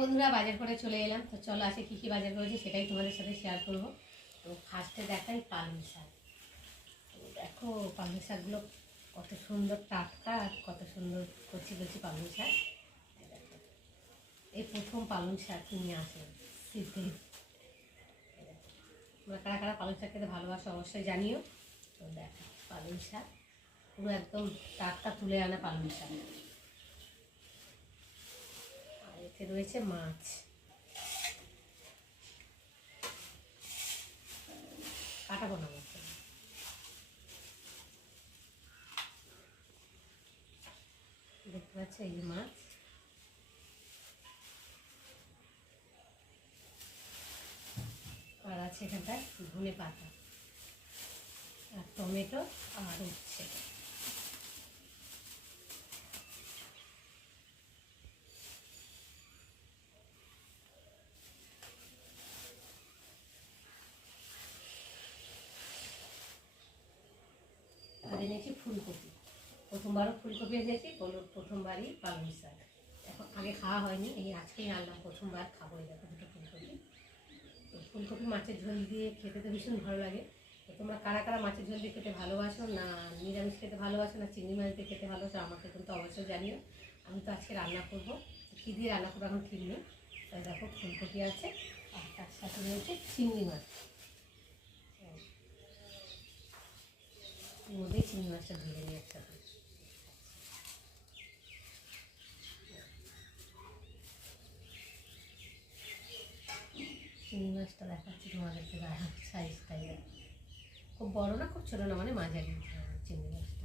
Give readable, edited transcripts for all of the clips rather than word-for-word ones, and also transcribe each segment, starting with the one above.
বন্ধুরা বাজার করে চলে এলাম। তো চলো আজকে কী কী বাজার করেছি সেটাই তোমাদের সাথে শেয়ার করব। তো ফার্স্টে দেখাই পালং শাক। তো দেখো পালং শাকগুলো কত সুন্দর টাটকা আর কত সুন্দর কচি কচি পালং শাক। এই প্রথম পালং শাক নিয়ে আসলাম শীতে। তোমরা কারা কারা পালং শাক খেতে ভালোবাসো অবশ্যই জানিও। তো দেখো পালং শাক পুরো একদম টাটকা তুলে আনা পালং শাক। আর এতে রয়েছে মাছ, কাটা বোনা মাছ। দেখতে পাচ্ছ এই মাছ, আর আছে এখানটায় ধনে পাতা আর টমেটো আর উচ্ছে। আর এনেছি ফুলকপি, প্রথমবারও ফুলকপি এনেছি, প্রথমবারই পালং শাক। এখন আগে খাওয়া হয়নি, এই আজকেই আনলাম, প্রথমবার খাবো। এই দেখো দুটো ফুলকপি। তো ফুলকপি মাছের ঝোল দিয়ে খেতে তো ভীষণ ভালো লাগে। তো তোমরা কারা কারা মাছের ঝোল দিয়ে খেতে ভালোবাসো, না নিরামিষ খেতে ভালোবাসো, না চিংড়ি মাছ দিয়ে খেতে ভালোবাসো, আমাকে কিন্তু অবশ্যই জানিও। আমি তো আজকে রান্না করবো, কী দিয়ে রান্না করবো এখন ঠিক নেই। তাই দেখো ফুলকপি আছে আর তার সাথে রয়েছে চিংড়ি মাছ। এর মধ্যেই চিংড়ি মাছটা ধুয়ে নিয়ে একসাথে। চিংড়ি মাছটা দেখাচ্ছি তোমাদেরকে, সাইজটাই খুব বড় না খুব ছোটো না, মানে মাঝারি চিংড়ি মাছটা।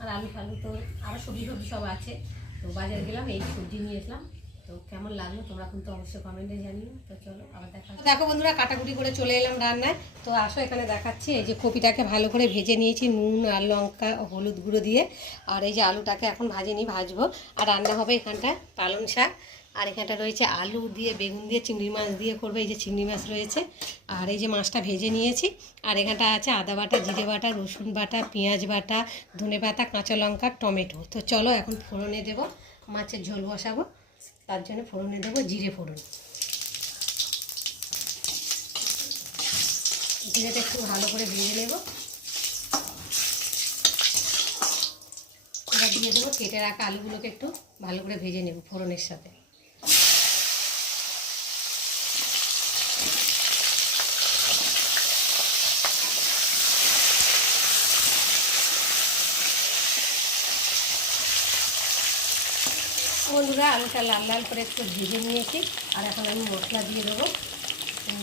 আর আলু ফালু তো আরও সবজি টবজি সব আছে। তো বাজারে গেলাম, এই সবজি নিয়ে এসলাম। তো কেমন লাগলো তোমরা কিন্তু অবশ্যই কমেন্টে জানিও। তো চলো আবার দেখা। দেখো বন্ধুরা কাটাকুটি করে চলে এলাম রান্নায়। তো আসো এখানে দেখাচ্ছি, এই যে কপিটাকে ভালো করে ভেজে নিয়েছি নুন আর লঙ্কা হলুদ গুঁড়ো দিয়ে। আর এই যে আলুটাকে এখন ভাজবো। আর রান্না হবে এখানটা পালং শাক। আর এখানটা রয়েছে আলু দিয়ে বেগুন দিয়ে চিংড়ি মাছ দিয়ে করবে, এই যে চিংড়ি মাছ রয়েছে। আর এই যে মাছটা ভেজে নিয়েছি। আর এখানটা আছে আদা বাটা, জিরে বাটা, রসুন বাটা, পেঁয়াজ বাটা, ধনে পাতা, কাঁচা লঙ্কা, টমেটো। তো চলো এখন ফোড়নে দেবো, মাছের ঝোল বসাবো। তার জন্য ফোড়নে দেবো জিরে ফোড়ন। জিরেটা একটু ভালো করে ভেজে নেব। এবার দিয়ে দেবো কেটে রাখা আলুগুলোকে একটু ভালো করে ভেজে নেব ফোড়নের সাথে। বন্ধুরা আলুটা লাল লাল করে একটু ভেজে নিয়েছি। আর এখন আমি মশলা দিয়ে দেবো,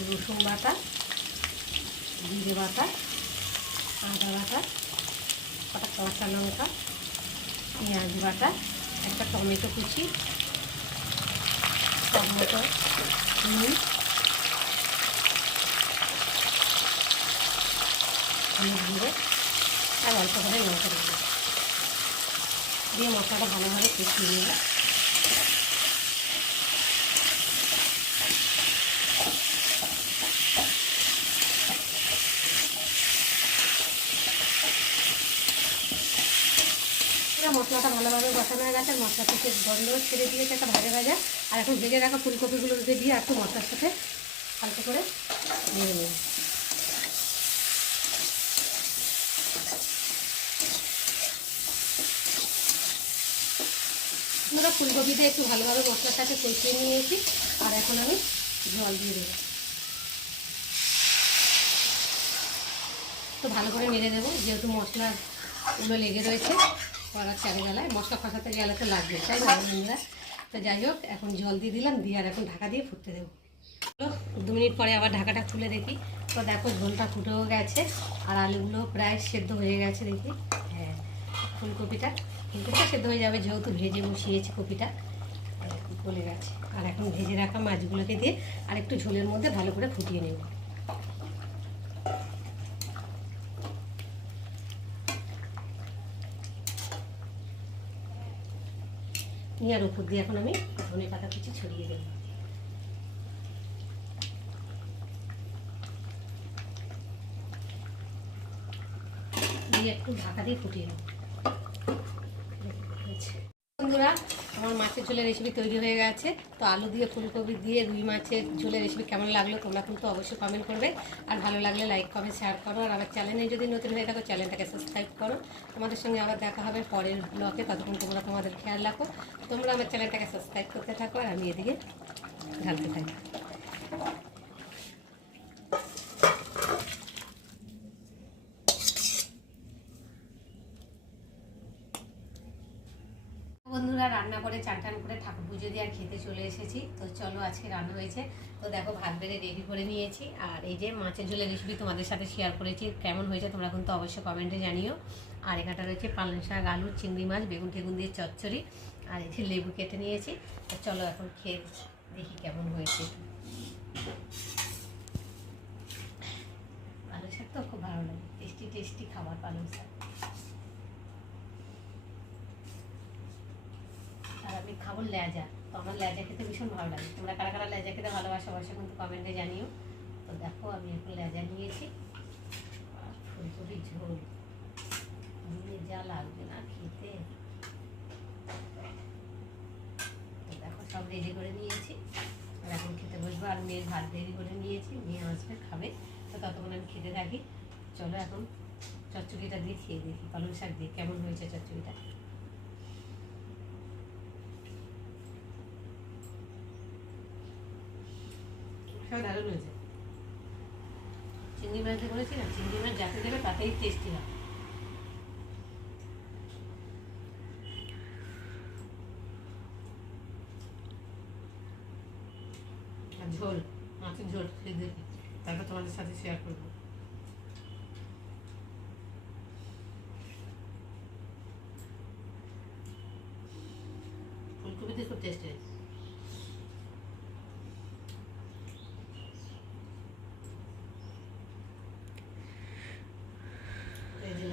রসুন বাটা, জিরে বাটা, আদা বাটা, কটা কাঁচা লঙ্কা, পেঁয়াজ বাটা, একটা টমেটো কুচি, টমেটো, নুন, হলুদ গুঁড়ো আর অল্প করে লঙ্কা দিয়ে মশলাটা ভালোভাবে কষিয়ে নেব। মশলাটা ভালোভাবে বসানো হয়ে গেছে, মশলা থেকে গন্ধ ছেড়ে দিয়েছে একটা ভাজা ভাজা। আর এখন ভেজে রাখা ফুলকপিগুলো দিয়ে একটু মশলার সাথে হালকা করে নিয়ে নেব। আমরা ফুলকপিটা একটু ভালোভাবে মশলার সাথে কষিয়ে নিয়েছি। আর এখন আমি জল দিয়ে দেবো, তো ভালো করে নেড়ে দেবো, যেহেতু মশলাগুলো লেগে রয়েছে কড়ার চারিবেলায়। মশলা কষাতে গেলে তো লাগবে, তাই না বন্ধুরা? তো যাই হোক এখন জল দিয়ে দিলাম, দিয়ে আর এখন ঢাকা দিয়ে ফুটতে দেবো। 2 মিনিট পরে আবার ঢাকাটা খুলে দেখি। তো দেখো ঝোলটা ফুটেও গেছে আর আলুগুলো প্রায় সেদ্ধ হয়ে গেছে। দেখি হ্যাঁ, ফুলকপিটা সেদ্ধ হয়ে যাবে, যেহেতু ভেজে বসিয়েছি কপিটা, গলে গেছে। আর এখন ভেজে রাখা মাছগুলোকে দিয়ে আর একটু ঝোলের মধ্যে ভালো করে ফুটিয়ে নেব। নিয়ে আর উপর দিয়ে এখন আমি ধনে পাতা কুচি ছড়িয়ে দেবো, দিয়ে একটু ঢাকা দিয়ে ফুটিয়ে নেব। বন্ধুরা, আমার মাছের ঝোলের রেসিপি তৈরি হয়ে গেছে। তো আলু দিয়ে ফুলকপি দিয়ে রুই মাছের ঝোলের রেসিপি কেমন লাগলো তোমরা কিন্তু অবশ্যই কমেন্ট করবে। আর ভালো লাগলে লাইক কমেন্ট শেয়ার করো। আর আমার চ্যানেলে যদি নতুন হয়ে থাকো চ্যানেলটাকে সাবস্ক্রাইব করো। তোমাদের সঙ্গে আবার দেখা হবে পরের ব্লগে, ততক্ষণ তোমরা তোমাদের খেয়াল রাখো। তোমরা আমার চ্যানেলটাকে সাবস্ক্রাইব করতে থাকো আর আমি এদিকে ঢালতে থাকি। বন্ধুরা, রান্না করে চান টান করে ঠাকুর পুজো দিয়ে আর খেতে চলে এসেছি। তো চলো, আজকে রান্না হয়েছে। তো দেখো, ভাত বেড়ে রেডি করে নিয়েছি। আর এই যে মাছের ঝোলের রেসিপি তোমাদের সাথে শেয়ার করেছি, কেমন হয়েছে তোমরা কিন্তু অবশ্যই কমেন্টে জানিও। আর এখানটা রয়েছে পালং শাক, আলু, চিংড়ি মাছ, বেগুন টেগুন দিয়ে চচ্চড়ি। আর এই যে লেবু কেটে নিয়েছি। তো চলো এখন খেয়ে দেখি কেমন হয়েছে। পালং শাক তো খুব ভালো লাগে, টেস্টি টেস্টি খাবার পালং শাক। আর আমি খাবো লেজা। তো আমার লেজা খেতে ভীষণ ভালো লাগে। তোমরা কারা কারা লেজা খেতে ভালোবাসো অবশ্যই কিন্তু কমেন্টে জানিও। তো দেখো, আমি এখন লেজা নিয়েছি আর ফুলকপির ঝোল নিয়ে যা লাগবে না খেতে। তো দেখো, সব রেডি করে নিয়েছি আর এখন খেতে বসবো। আর মেয়ের ভাত রেডি করে নিয়েছি, মেয়ে আসবে খাবে। তো ততক্ষণ আমি খেতে থাকি। চলো এখন চচ্চড়িটা দিয়ে খেয়ে দেখি, পালং শাক দিয়ে কেমন হয়েছে চচ্চড়িটা। সব দারুণ হয়েছে। চিংড়ি মাছ দিয়ে করেছি না, চিংড়ি মাছ যাতে দেবে তাতেই টেস্টি হয়। আর ঝোল, মাছের ঝোল খেয়ে দেখি, তারপর তোমাদের সাথে শেয়ার করবো। ফুলকপিতে খুব টেস্ট হয়েছে। এই যে